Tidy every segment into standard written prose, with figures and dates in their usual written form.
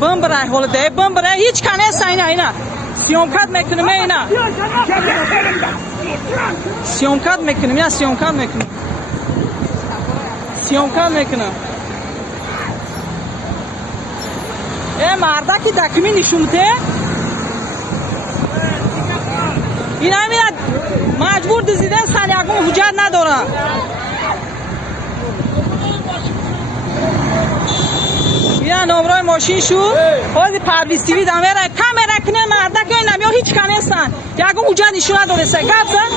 بمبره هولده بمبره هیچ کنه ساینا اینا سیومکات میکنم اینا سیومکات میکنم یا سیومکات میکنم مردا که دکمی نشونده این همین مجبور دزیده سن یکم حجت نداره این نمره ماشین شو خود پرویز تیوی دمه را کامera کنه مردا که این نمیاد هیچ کنه سن یکم حجت نشون نداره سه گپ سن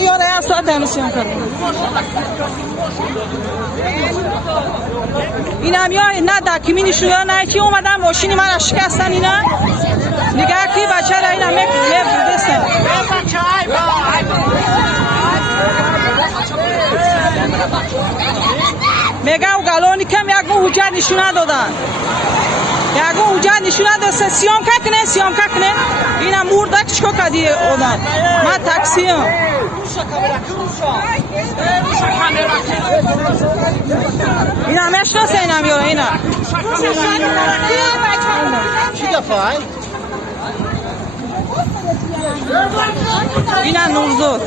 یاره از ساعت دمسیون کرد این هم یا نه دکمی نشون نه که اومدن ماشینی من شکستن اینا نگاه کی بچه را اینا میفرستن میگه او گلونی کم یکو حجت نشون ندادن یکو حجت نشون ندادن سیام کنه اینا مردک چکو کدی آدم من تاکسی هم اینا میشناسه اینا میاره اینا چی دفعه؟ اینا نورزور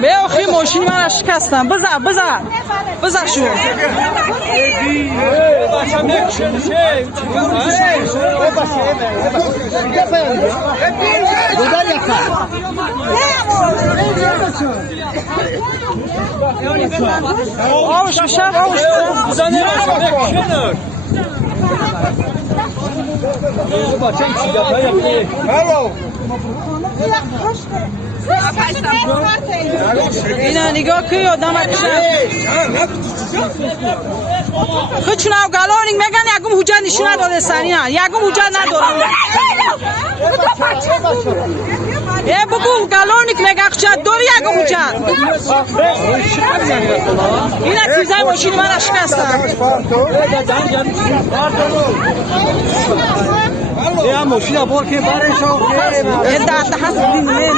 به آخری ماشین من شکستم بزر شو آوش بشم اینا نگاه که آدم اکشن خودشون او گلانیک میگن یکم حجت نشون نداده سنینا یکم حجت نداره بگو گلانیک میگه حجت داری یکم حجت اینا چیزای ماشین من شکستن یا ماشین بار که برشو دست هست بینه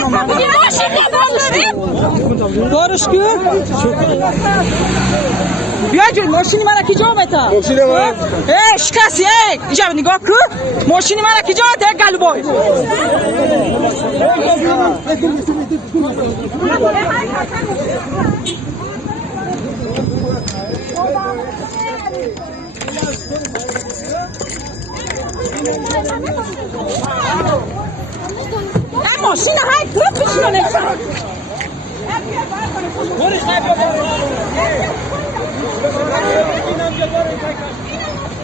دارش که بیا جون ماشین من کی جا میتا ماشین من شکستی اینجا نگاه کن ماشین من کی جا ده گلبای ماشین های تو پیشونه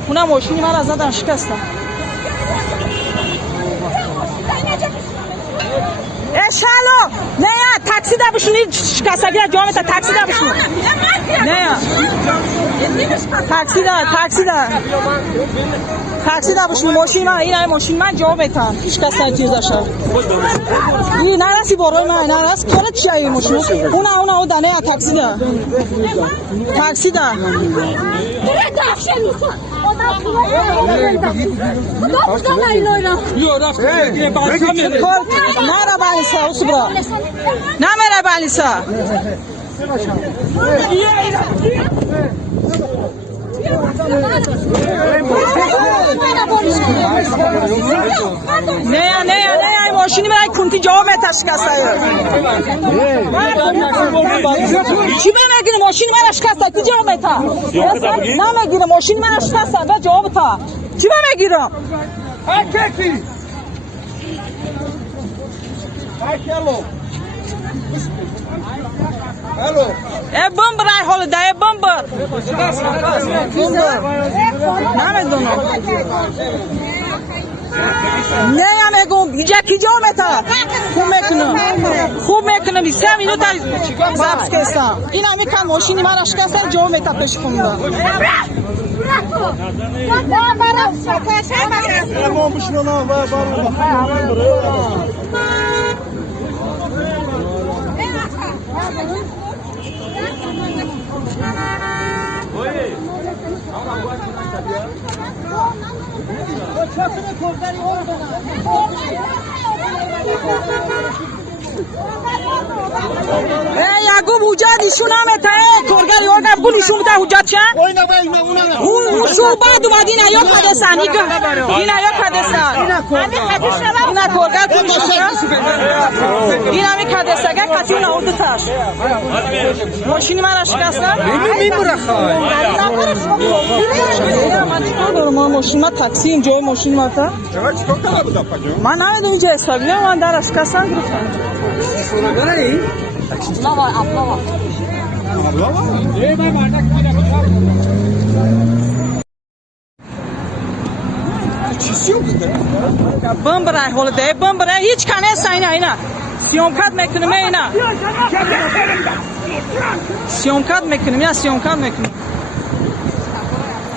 اونم ماشینی من از ندارم شکستم اشالو نه تاکسی دا بشونی شکسته بیا جامعه تاکسی دا بشون نه تاکسی دا بشون ماشین من این ماشین من جامعه تا شکسته چیزاشه این نرسی باروی من نرس کل چی این ماشین اونا دانه تاکسی دا نرا باليسا اصبر نمر باليسا نه ماشینی من کنتی جواب تشکسته چی میگی ماشین من اشکسته کی جواب تا نمیگیره ماشین من اشکسته و جواب تا چی میگیرم Erkekli. Hello. Hello. بمبر ای حال ده بمبر نمیدونم نه میگم اینجا کی جا میتا خوب میکنه 3 مینوت زبط کردم این میگن ماشین من اشکسته جا میتا پیش کنم یعقوب حجت ایشون هم ته کارگری ها نبود ایشون بوده حجت شن اون صحبت اومد این ایا کدستن این ایا کدستن این کارگر این همی کدستن اگر کتی اون آورده تاش ماشینی من اشکستن میموره خواهی من چیکار دارم من ماشین من تاکسی اینجای ماشین من تا من نمیدونم اینجا استابیله من در اشکستن گرفتم بمبر ای حال ده بمبر هیچ کنه ساینا اینا سیامکات میکنم اینا سیامکات میکنم یا سیامکات میکنم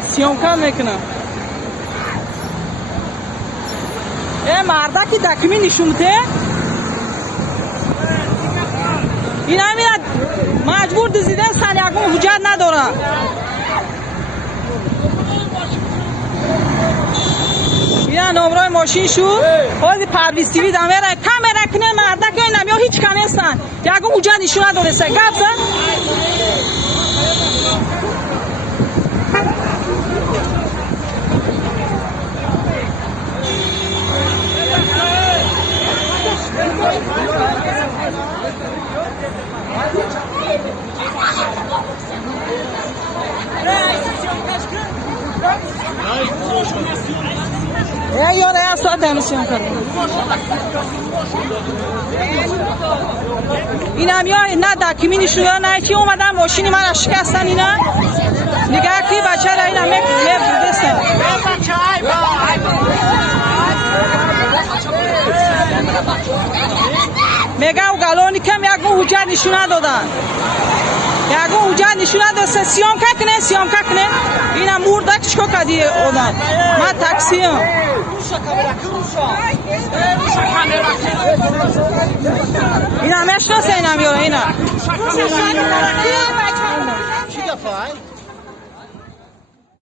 سیامکات میکنم مردا کی دکمی نشون بده این همینا مجبور دزدیدن سنیاگون حجت ندارن اینا نمره ماشین شو خود پرویز تیوی دامه را کامera کنه مردا که نمیا هیچ کنستن یاگون حجت نشون نداره سه گفتن یاره از ساعت دانشیان کرد این هم یا نه دکمی نشون نه کی اومدن ماشینی من شکستن اینا نگاه کی بچه را اینا میفرستن میگه او گالونی کم یکو حجت نشون ندادن یکو حجت نشون ندادن سیام کنه اینا مردک چکو کدی آدم من تاکسی ام اینا میشناسه اینا میاره اینا چی دفعه